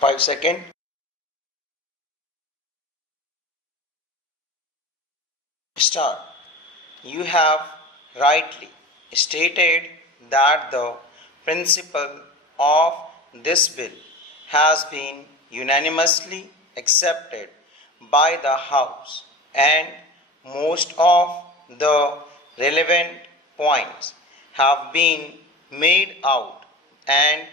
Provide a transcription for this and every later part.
5 seconds. Start. You have rightly stated that the principle of this bill has been unanimously accepted by the House, and most of the relevant points have been made out, and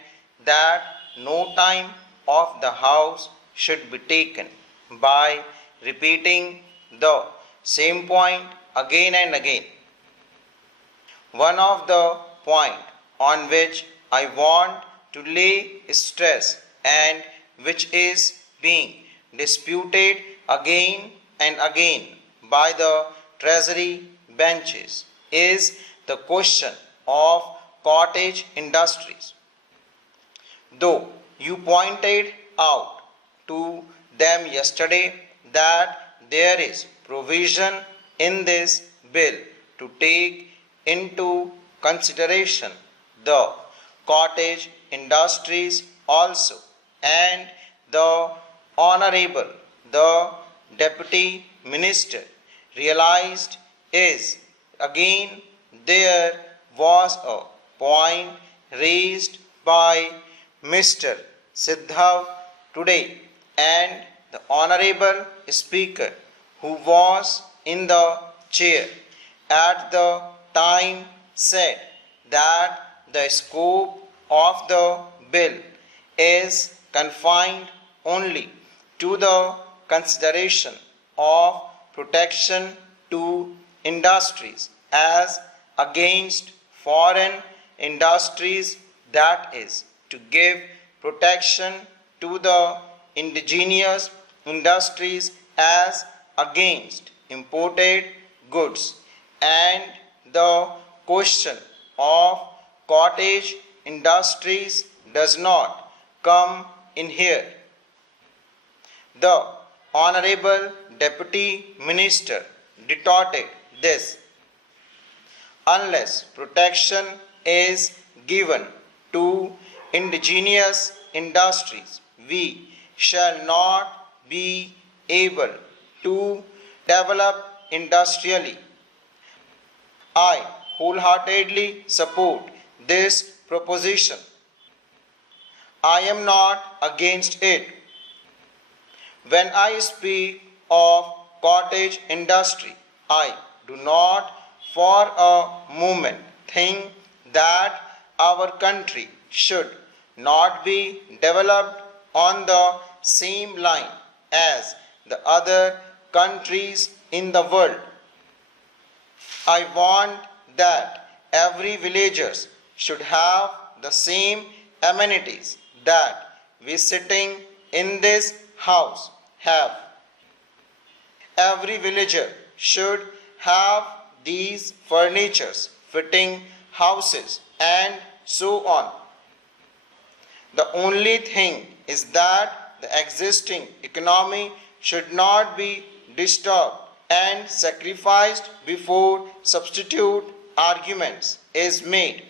that no time of the House should be taken by repeating the same point again and again. One of the point on which I want to lay stress and which is being disputed again and again by the Treasury benches is the question of cottage industries. Though you pointed out to them yesterday that there is provision in this bill to take into consideration the cottage industries also, and the Honorable the Deputy Minister realized is again there was a point raised by Mr. Siddhav today, and the Honorable Speaker, who was in the chair at the time, said that the scope of the bill is confined only to the consideration of protection to industries as against foreign industries, that is, to give protection to the indigenous industries as against imported goods, and the question of cottage industries does not come in here. The Honorable Deputy Minister retorted this: unless protection is given to indigenous industries, we shall not be able to develop industrially. I wholeheartedly support this proposition. I am not against it. When I speak of cottage industry, I do not for a moment think that our country should not be developed on the same line as the other countries in the world. I want that every villager should have the same amenities that we sitting in this house have. Every villager should have these furnitures, fitting houses, and so on. The only thing is that the existing economy should not be disturbed and sacrificed before substitute arguments is made.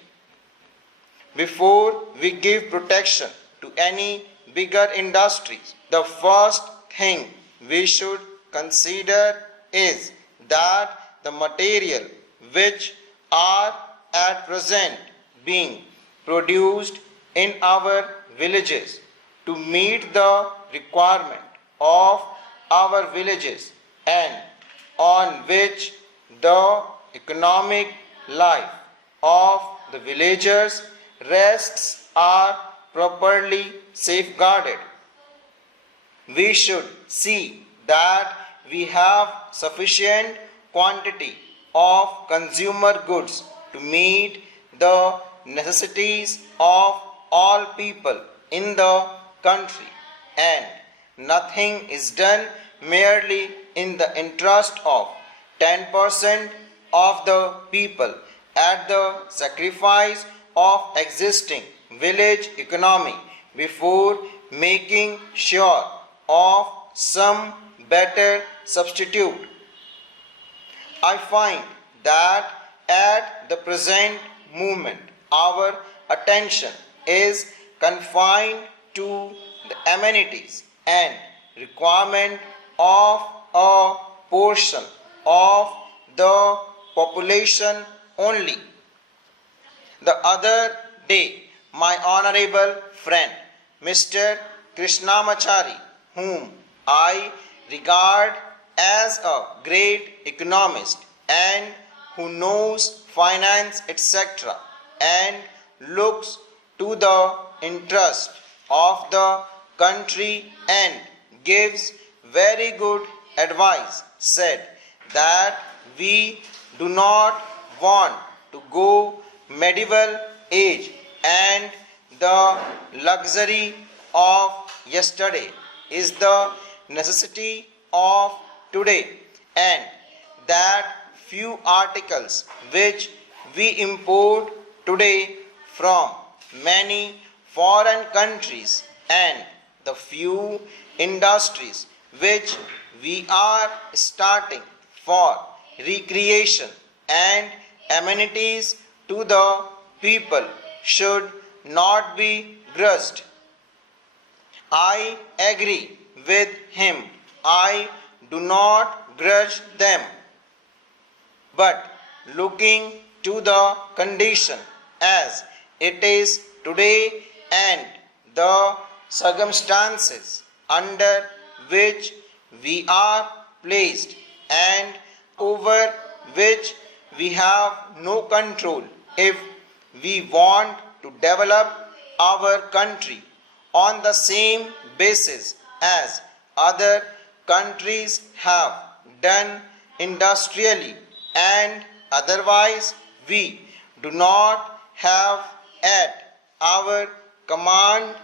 Before we give protection to any bigger industries, the first thing we should consider is that the material which are at present being produced in our villages to meet the requirement of our villages and on which the economic life of the villagers rests are properly safeguarded. We should see that we have sufficient quantity of consumer goods to meet the necessities of all people in the country, and nothing is done merely in the interest of 10% of the people at the sacrifice of existing village economy before making sure of some better substitute. I find that at the present moment our attention is confined to the amenities and requirement of a portion of the population only. The other day, my honorable friend Mr. Krishnamachari, whom I regard as a great economist and who knows finance, etc., and looks to the interest of the country and gives very good advice, said that we do not want to go medieval age and the luxury of yesterday is the necessity of today, and that few articles which we import today from many foreign countries and the few industries which we are starting for recreation and amenities to the people should not be grudged. I agree with him. I do not grudge them. But looking to the condition as it is today and the circumstances under which we are placed and over which we have no control, if we want to develop our country on the same basis as other countries have done industrially and otherwise, we do not have at our command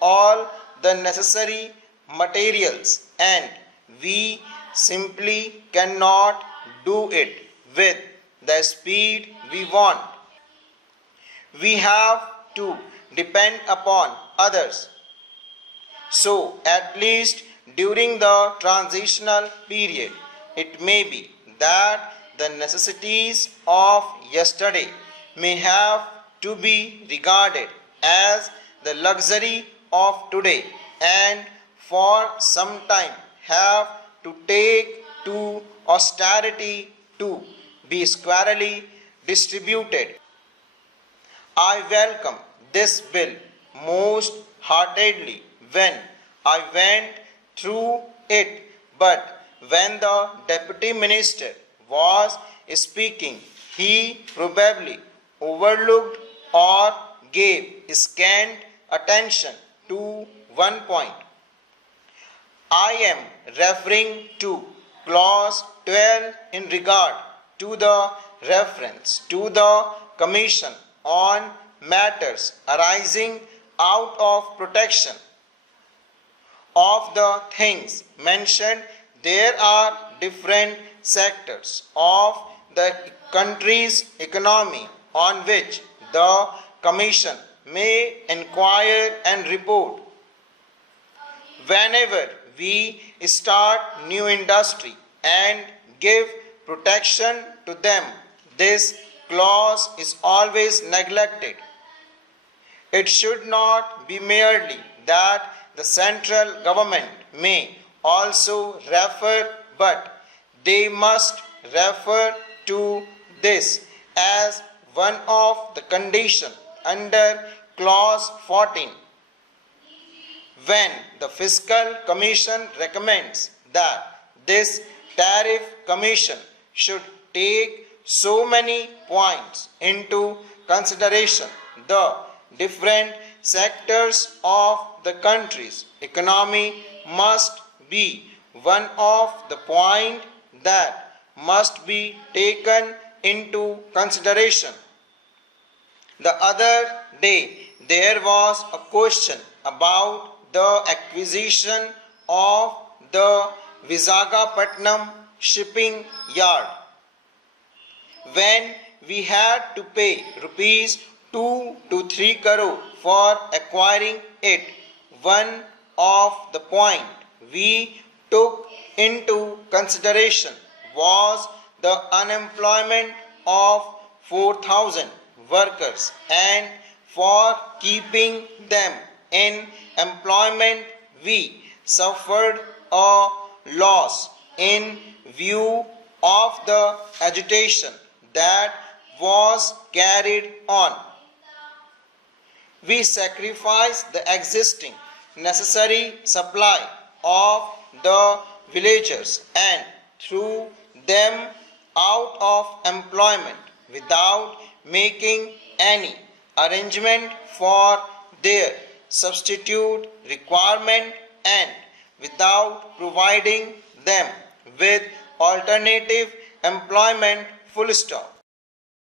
all the necessary materials and we simply cannot do it with the speed we want. We have to depend upon others. So, at least during the transitional period, it may be that the necessities of yesterday may have to be regarded as the luxury of today and for some time have to take to austerity to be squarely distributed. I welcome this bill most heartedly when I went through it, but when the deputy minister was speaking, he probably overlooked or gave scant attention to one point. I am referring to clause 12 in regard to the reference to the Commission on matters arising out of protection of the things mentioned. There are different sectors of the country's economy on which the Commission may inquire and report. Whenever we start new industry and give protection to them, this clause is always neglected. It should not be merely that the central government may also refer, but they must refer to this as one of the conditions under clause 14. When the Fiscal Commission recommends that this tariff commission should take so many points into consideration, the different sectors of the country's economy must be one of the point that must be taken into consideration. The other day there was a question about the acquisition of the Visakhapatnam shipping yard. When we had to pay rupees 2 to 3 crore for acquiring it, one of the point we took into consideration was the unemployment of 4,000 workers, and for keeping them in employment we suffered a loss in view of the agitation that was carried on. We sacrificed the existing necessary supply of the villagers and threw them out of employment without making any arrangement for their substitute requirement and without providing them with alternative employment. Full stop.